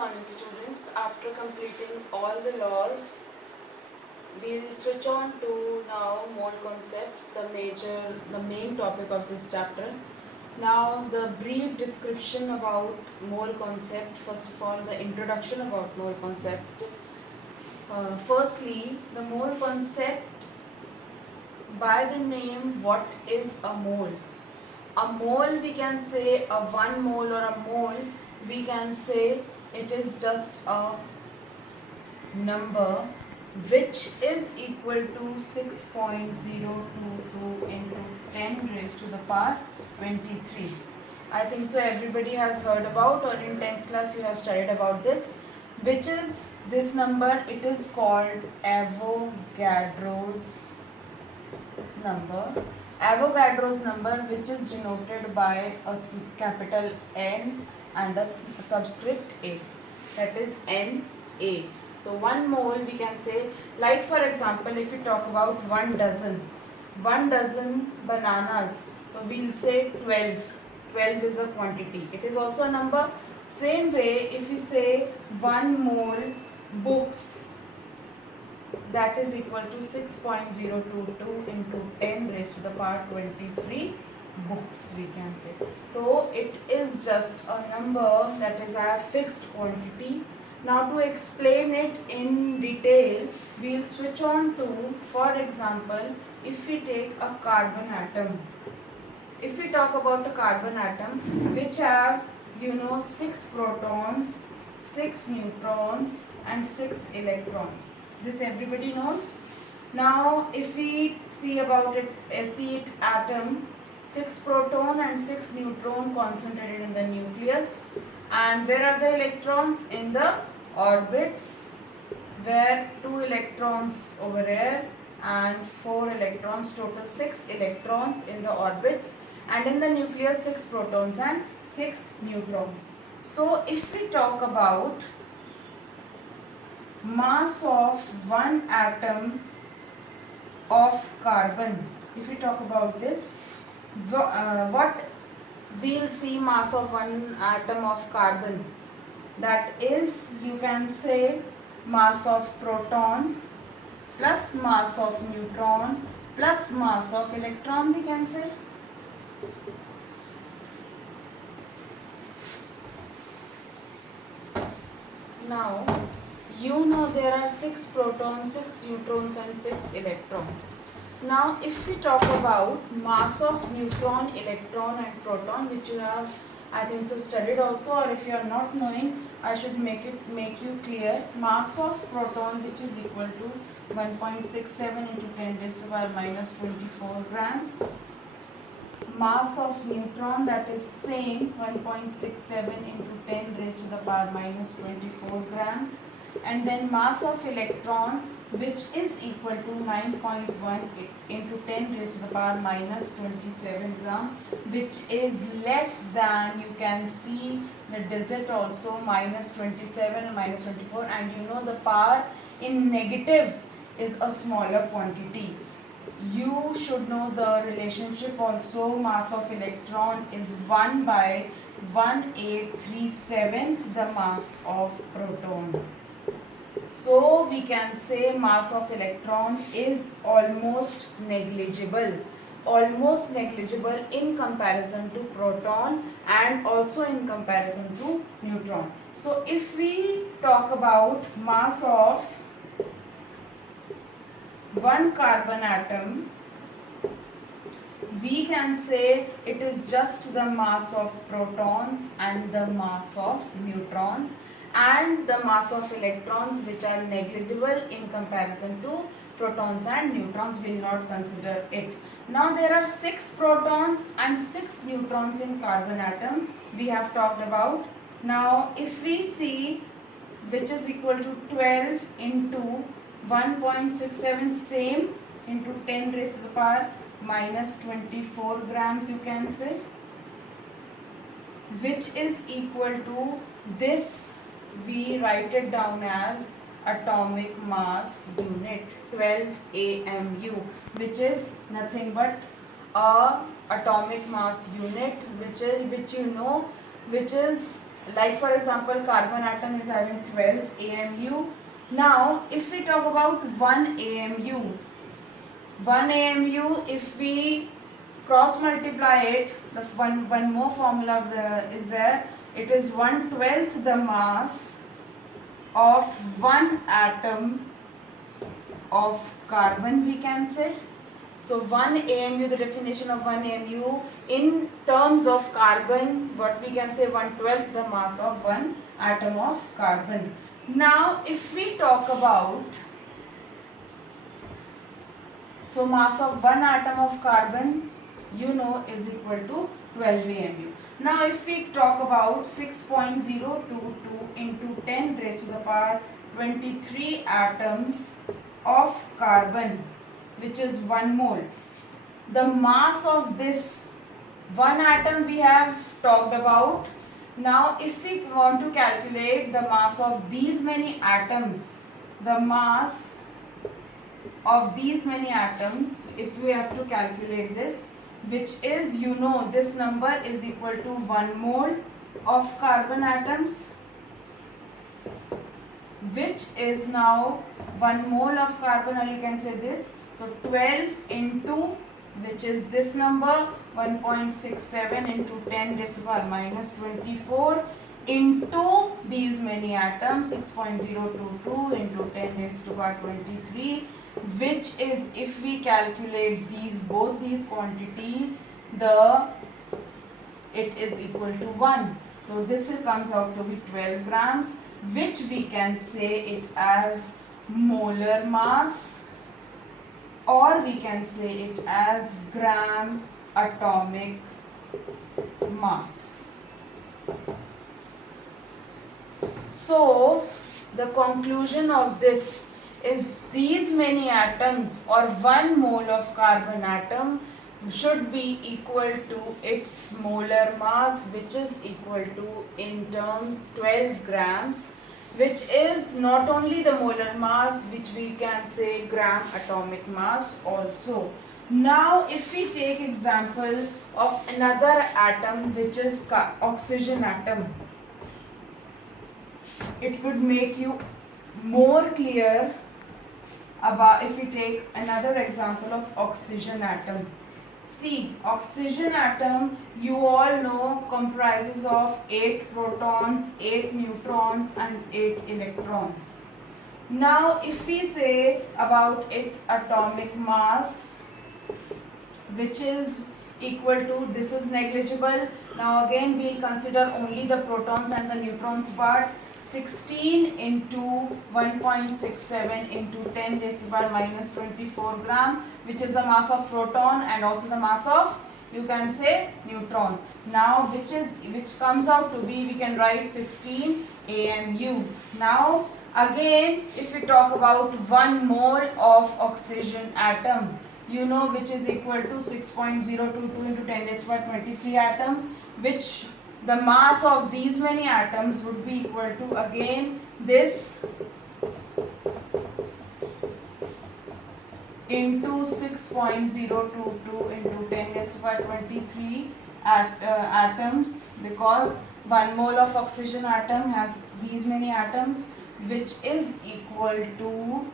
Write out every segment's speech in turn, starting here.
morning students. After completing all the laws, we'll switch on to now mole concept, the main topic of this chapter. Now the brief description about mole concept. First of all, the introduction about mole concept. Firstly, the mole concept, by the name, what is a mole? A mole, we can say a 1 mole, or a mole, we can say it is just a number which is equal to 6.022 into 10 raised to the power 23. I think so everybody has heard about, or in 10th class you have studied about this, which is this number. It is called Avogadro's number. Avogadro's number, which is denoted by a capital N and a subscript A, that is Na. So 1 mole, we can say, like for example, if we talk about 1 dozen bananas, so we'll say 12 is a quantity, it is also a number. Same way, if we say 1 mole books, that is equal to 6.022 into 10 raised to the power 23 books, we can say. So it is just a number that is a fixed quantity. Now to explain it in detail, we'll switch on to, for example, if we take a carbon atom. If we talk about a carbon atom which have 6 protons, 6 neutrons and 6 electrons. This everybody knows. Now if we see about its atom, 6 proton and 6 neutron concentrated in the nucleus, and where are the electrons? In the orbits, where 2 electrons over here and 4 electrons, total 6 electrons in the orbits, and in the nucleus 6 protons and 6 neutrons. So if we talk about mass of one atom of carbon, if we talk about this, what we'll see, mass of one atom of carbon, that is, you can say, mass of proton plus mass of neutron plus mass of electron, we can say. Now there are 6 protons, 6 neutrons and 6 electrons. Now if we talk about mass of neutron, electron and proton, which you have, I think so, studied also, or if you are not knowing, I should make you clear. Mass of proton, which is equal to 1.67 into 10 raised to the power minus 24 grams. Mass of neutron, that is same, 1.67 into 10 raised to the power minus 24 grams. And then mass of electron, which is equal to 9.1 into 10 raised to the power minus 27 gram, which is less than, you can see the digit also, minus 27 and minus 24, and the power in negative is a smaller quantity. You should know the relationship also. Mass of electron is 1 by 1/837 the mass of proton. So we can say mass of electron is almost negligible in comparison to proton and also in comparison to neutron. So if we talk about mass of one carbon atom, we can say it is just the mass of protons and the mass of neutrons, and the mass of electrons, which are negligible in comparison to protons and neutrons, will not consider it. Now there are 6 protons and 6 neutrons in carbon atom, we have talked about. Now if we see, which is equal to 12 into 1.67, same, into 10 raised to the power minus 24 grams, you can say, which is equal to this, we write it down as atomic mass unit, 12 AMU, which is nothing but a atomic mass unit, which is Like for example, carbon atom is having 12 AMU. Now if we talk about 1 AMU, 1 AMU, if we cross multiply it, the one more formula is there. It is 1/12 the mass of one atom of carbon, we can say. So 1 AMU, the definition of 1 AMU in terms of carbon, what we can say, 1/12 the mass of one atom of carbon. Now if we talk about, so mass of one atom of carbon, you know, is equal to 12 AMU. Now if we talk about 6.022 into 10 raised to the power 23 atoms of carbon, which is 1 mole. The mass of this one atom we have talked about. Now if we want to calculate the mass of these many atoms, the mass of these many atoms, if we have to calculate this, which is, you know, this number is equal to 1 mole of carbon atoms, which is now 1 mole of carbon, or you can say this. So 12 into, which is this number, 1.67 into 10 raised to the power minus 24 into these many atoms, 6.022 into 10 raised to the power 23, which is, if we calculate both these quantities, it is equal to 1. So this comes out to be 12 grams, which we can say it as molar mass, or we can say it as gram atomic mass. So the conclusion of this is these many atoms, or 1 mole of carbon atom, should be equal to its molar mass, which is equal to, in terms, 12 grams, which is not only the molar mass, which we can say gram atomic mass also. Now if we take example of another atom, which is oxygen atom, it would make you more clear about, if we take another example of oxygen atom. See, oxygen atom, you all know, comprises of 8 protons, 8 neutrons and 8 electrons. Now if we say about its atomic mass, which is equal to, this is negligible. Now again we will consider only the protons and the neutrons part. 16 into 1.67 into 10 raised to the power minus 24 gram, which is the mass of proton and also the mass of, you can say, neutron. Now which comes out to be, we can write 16 AMU. Now again, if we talk about 1 mole of oxygen atom, you know, which is equal to 6.022 into 10 raised to the power 23 atoms, which the mass of these many atoms would be equal to, again, this into 6.022 into 10 raised to the power 23 atoms, because 1 mole of oxygen atom has these many atoms, which is equal to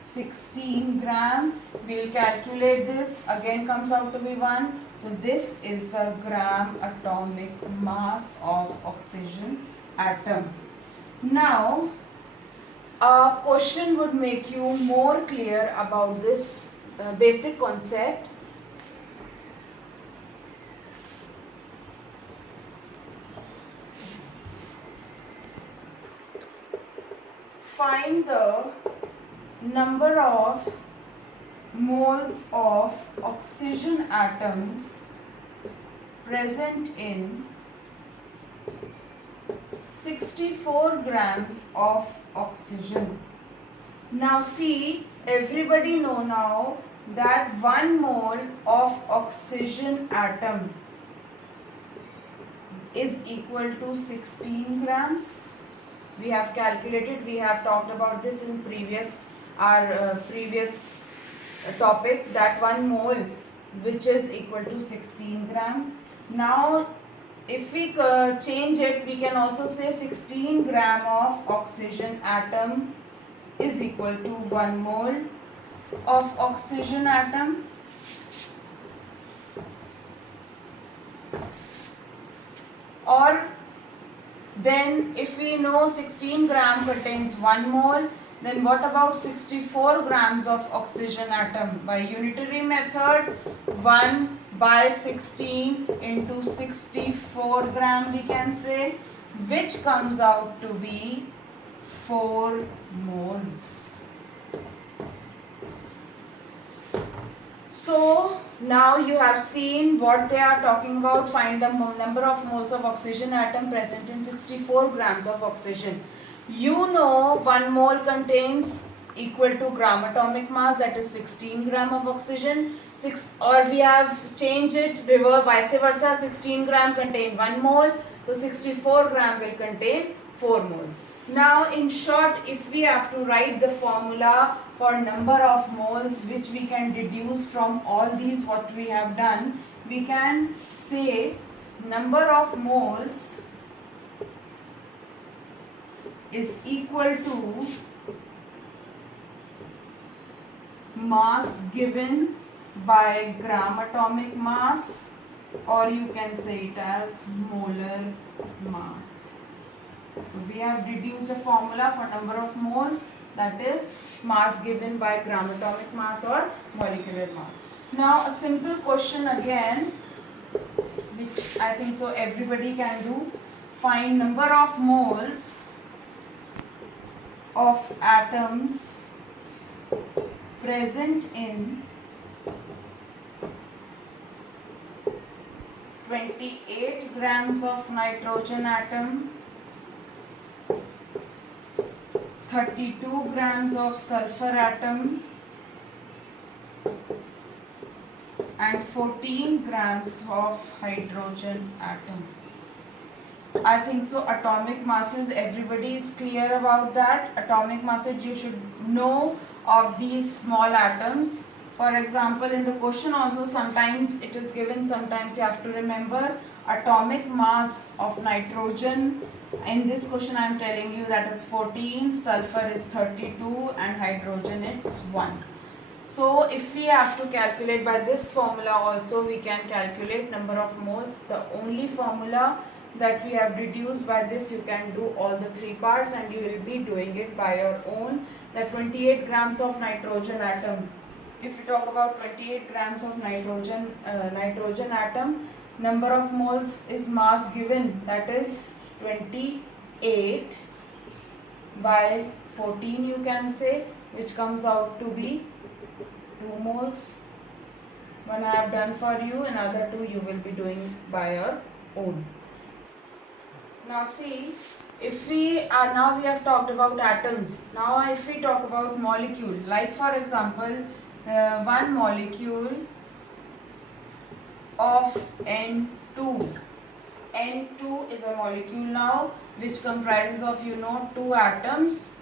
16 gram. We will calculate this, again comes out to be 1. So this is the gram atomic mass of oxygen atom. Now a question would make you more clear about this basic concept. Find the number of moles of oxygen atoms present in 64 grams of oxygen. Now see, everybody know now that 1 mole of oxygen atom is equal to 16 grams. We have calculated, we have talked about this in previous topic, that 1 mole which is equal to 16 gram. Now if we change it, we can also say 16 gram of oxygen atom is equal to 1 mole of oxygen atom. Or then if we know 16 gram contains 1 mole, then what about 64 grams of oxygen atom? By unitary method, 1 by 16 into 64 gram we can say, which comes out to be 4 moles. So now you have seen what they are talking about. Find the number of moles of oxygen atom present in 64 grams of oxygen. You know 1 mole contains equal to gram atomic mass, that is 16 gram of oxygen. Or we have changed it reverse, vice versa, 16 gram contain 1 mole, so 64 gram will contain 4 moles. Now in short, if we have to write the formula for number of moles which we can deduce from all these what we have done, we can say number of moles is equal to mass given by gram atomic mass, or you can say it as molar mass. So we have deduced a formula for number of moles, that is mass given by gram atomic mass or molecular mass. Now a simple question again, which I think so everybody can do. Find number of moles of atoms present in 28 grams of nitrogen atom, 32 grams of sulfur atom and 14 grams of hydrogen atoms. I think so atomic masses, everybody is clear about that. Atomic masses, you should know of these small atoms. For example, in the question also sometimes it is given, sometimes you have to remember atomic mass of nitrogen. In this question I am telling you that is 14, sulfur is 32 and hydrogen it's 1. So if we have to calculate by this formula also, we can calculate number of moles. The only formula that we have deduced by this, you can do all the 3 parts and you will be doing it by your own. That 28 grams of nitrogen atom, if we talk about 28 grams of nitrogen atom, number of moles is mass given, that is 28 by 14 you can say, which comes out to be 2 moles. One I have done for you, another 2 you will be doing by your own. Now see, if we are, now we have talked about atoms. Now if we talk about molecule, like for example, one molecule of N2. N2 is a molecule now which comprises of 2 atoms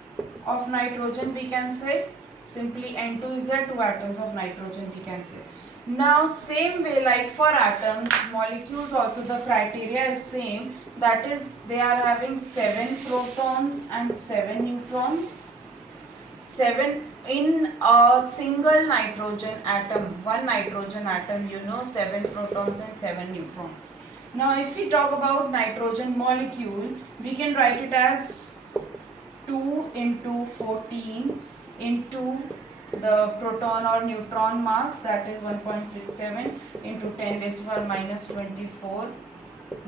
of nitrogen we can say. Simply N2 is there, 2 atoms of nitrogen we can say. Now same way like for atoms, molecules also the criteria is same, that is they are having 7 protons and 7 neutrons. 7 in a single nitrogen atom, one nitrogen atom 7 protons and 7 neutrons. Now if we talk about nitrogen molecule, we can write it as 2 into 14 into the proton or neutron mass, that is 1.67 into 10 raised to the power minus 24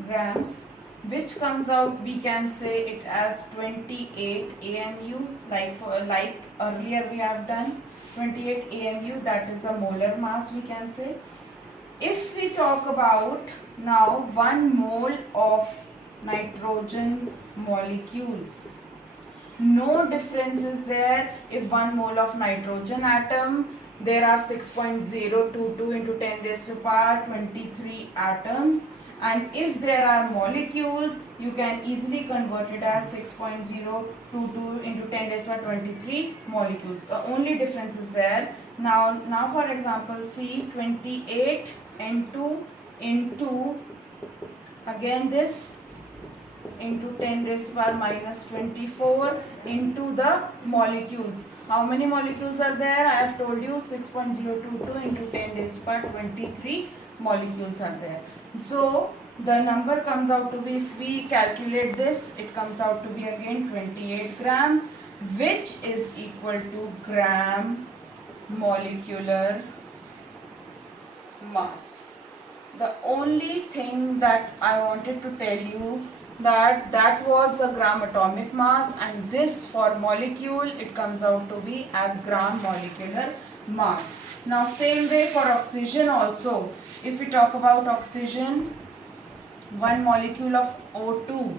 grams, which comes out, we can say it as 28 AMU, like earlier we have done 28 AMU, that is the molar mass we can say. If we talk about now 1 mole of nitrogen molecules, no difference is there. If 1 mole of nitrogen atom, there are 6.022 into 10 raised to the power 23 atoms, and if there are molecules, you can easily convert it as 6.022 into 10 raised to the power 23 molecules. The only difference is there. Now for example, see 28 N2 into Again this into 10 raised to power minus 24 into the molecules. How many molecules are there? I have told you 6.022 into 10 raised to power 23 molecules are there. So the number comes out to be, if we calculate this, it comes out to be again 28 grams, which is equal to gram molecular mass. The only thing that I wanted to tell you that was the gram atomic mass, and this for molecule it comes out to be as gram molecular mass. Now same way for oxygen also. If we talk about oxygen, one molecule of O2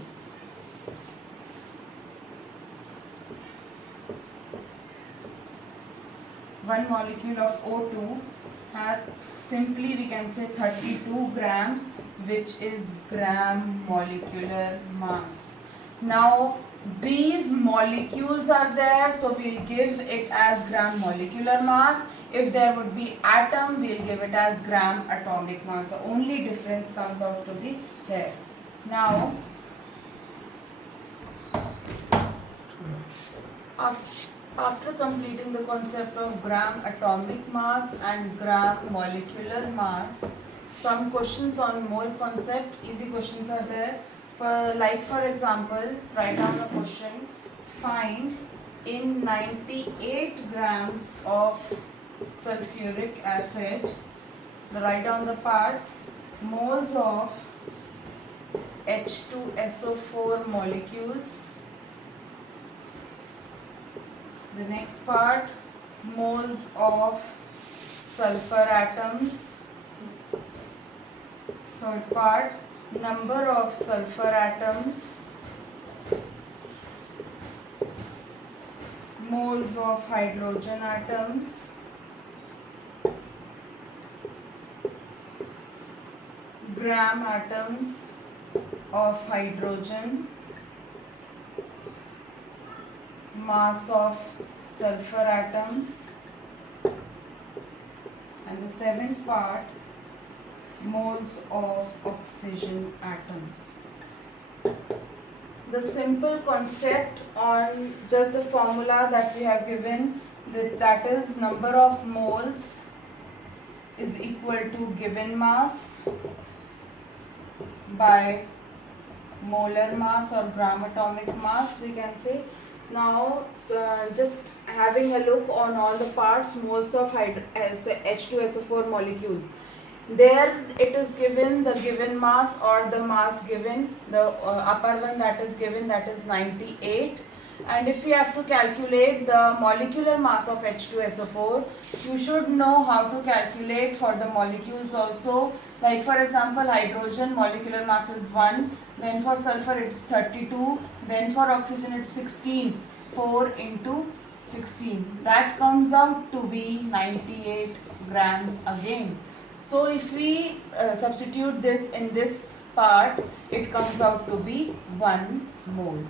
has, simply we can say 32 grams, which is gram molecular mass. Now these molecules are there, so we'll give it as gram molecular mass. If there would be atom, we'll give it as gram atomic mass. The only difference comes out to be here. Now after completing the concept of gram atomic mass and gram molecular mass, some questions on mole concept, easy questions are there. For example, write down the question, find in 98 grams of sulfuric acid, write down the parts, moles of H2SO4 molecules. The next part, moles of sulfur atoms. Third part, number of sulfur atoms. Moles of hydrogen atoms. Gram atoms of hydrogen. Mass of sulfur atoms, and the seventh part, moles of oxygen atoms. The simple concept on just the formula that we have given, that is number of moles is equal to given mass by molar mass or gram atomic mass, we can say. Now just having a look on all the parts, moles of H2SO4 molecules. There it is given the given mass or the mass given, the upper one that is given, that is 98. And if you have to calculate the molecular mass of H2SO4, you should know how to calculate for the molecules also. Like for example, hydrogen molecular mass is 1, then for sulfur it's 32, then for oxygen it's 16, 4 into 16. That comes out to be 98 grams again. So if we substitute this in this part, it comes out to be 1 mole.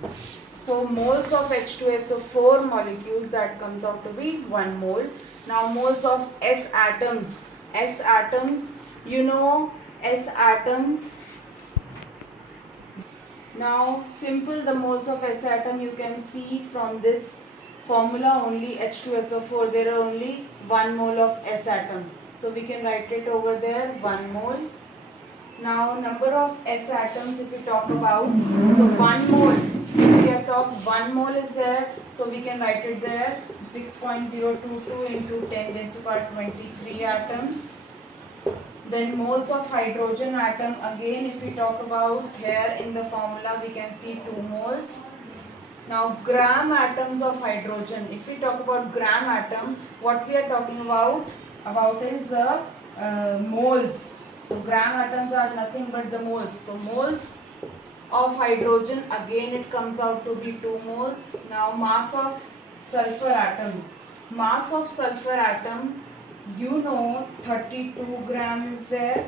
So moles of H2SO4 molecules, that comes out to be 1 mole. Now moles of S atoms. S atoms, you know S atoms. Now simple, the moles of S atom you can see from this formula only, H2SO4, there are only 1 mole of S atom. So we can write it over there, 1 mole. Now number of S atoms, if we talk about, so 1 mole, if we have talked 1 mole is there, so we can write it there, 6.022 into 10 raised to power 23 atoms. Then moles of hydrogen atom, again if we talk about here in the formula, we can see 2 moles. Now gram atoms of hydrogen, if we talk about gram atom, what we are talking about is the moles. So gram atoms are nothing but the moles. So moles of hydrogen, again it comes out to be 2 moles. Now mass of sulfur atoms. Mass of sulfur atom, you know 32 gram is there.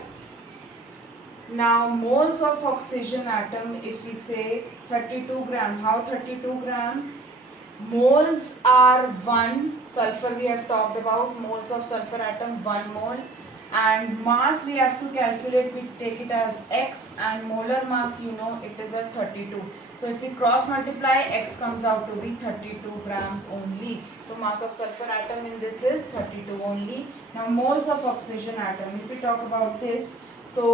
Now moles of oxygen atom, if we say 32 gram, how 32 gram? Moles are 1, sulfur we have talked about, moles of sulfur atom 1 mole, and mass we have to calculate, we take it as x, and molar mass you know it is at 32. So if we cross multiply, x comes out to be 32 grams only. So mass of sulfur atom in this is 32 only. Now moles of oxygen atom, if we talk about this, so